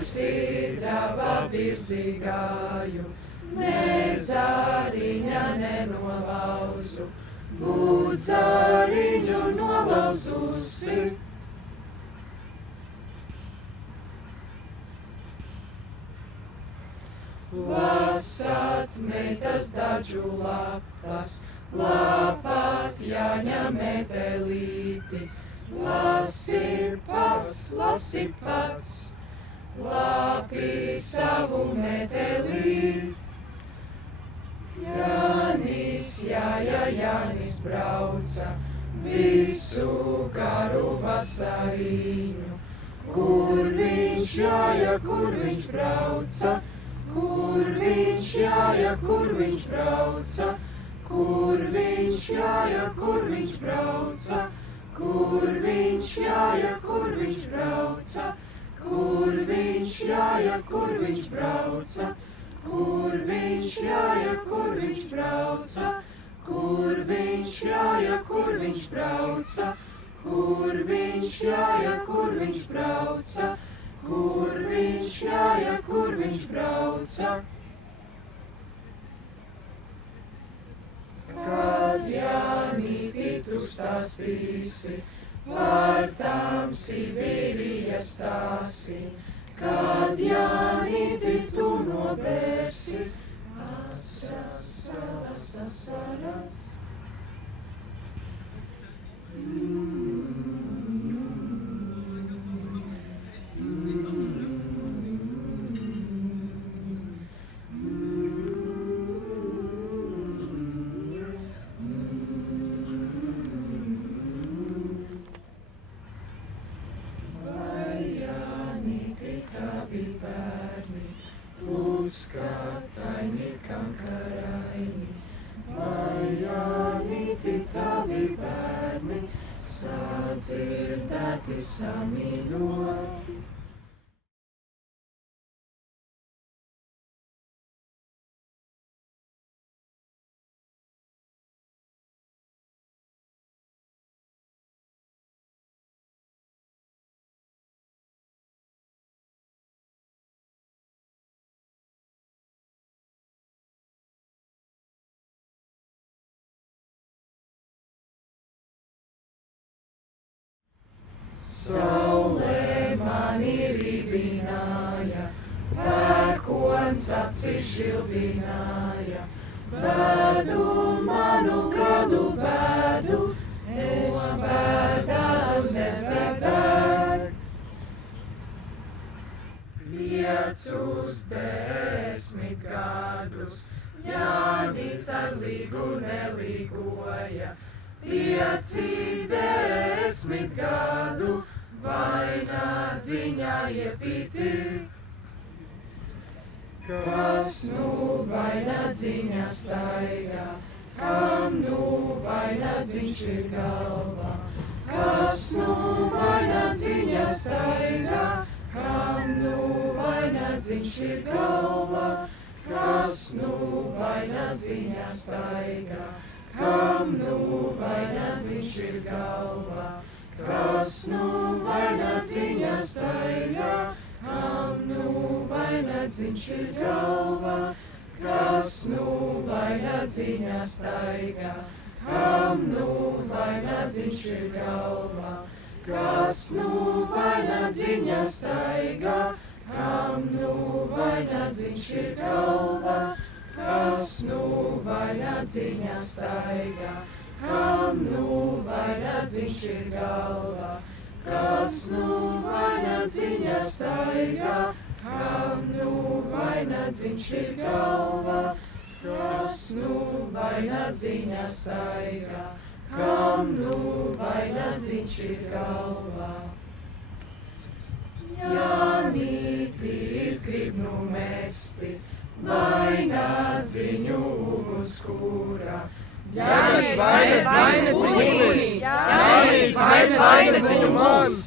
sidraba virzi gāju, ne zāriņa nenolauzu, būt zāriņu nolauzusi. Lasāt meitas dažu lapas, lapāt jāņa metelīti, lasi pats, lapi savu metelīt. Jānis brauca visu garu vasariņu, kur viņš jāja, kur viņš brauca, kur viņš jāja, kur viņš brauca, kur viņš jāja, kur viņš brauca, kur viņš jāja, kur viņš brauca, kur viņš jāja, kur viņš brauca, kur viņš jāja, kur viņš brauca, kur viņš jāja, kur viņš brauca, kur viņš jāja, kur viņš brauca, kur viņš jāja, kur viņš brauca. Kad Jānīti tu stāstīsi, par tām Sibīrijas stāsi, kad Jānīti tu nobērsi, asras savas asaras. Skataini kankaraini, vai Jānīti tavi bērni, sadzirdēti samīļoti. Saulē mani ribināja, pērkons acis žilbināja, bēdu manu gadu bēdu, es bēdātu nesbēdāk. 5-10 gadus Jānis ar līgu nelīgoja, 5-10 gadu vainagdziņā iepīti. Kas nu vainagdziņā staigā, kam nu vainagdziņš ir galva? Kas nu vainagdziņā staigā, kam nu vainagdziņš ir galva? Kas nu vainagdziņā staigā, kam nu vainagdziņš ir galva? Kas nu vainagdziņā staigā, kam nu vainagdziņš ir galva? Kas nu vainagdziņā staigā, kam nu vainagdziņš ir galva? Kas nu vainagdziņā staigā, kam nu vainagdziņš ir galva? Kas nu vainagdziņā staigā, kam nu vainagdziņš ir galva? Kas nu vainagdziņā staigā, kam nu vainagdziņš ir galva? Kas nu vainagdziņā staigā, kam nu vainagdziņš ir galva? Jānītis grib nu mesti vainagdziņu ugunskura. Jānīt vainagdziņu ugunī, Jānīt vainagdziņu mums!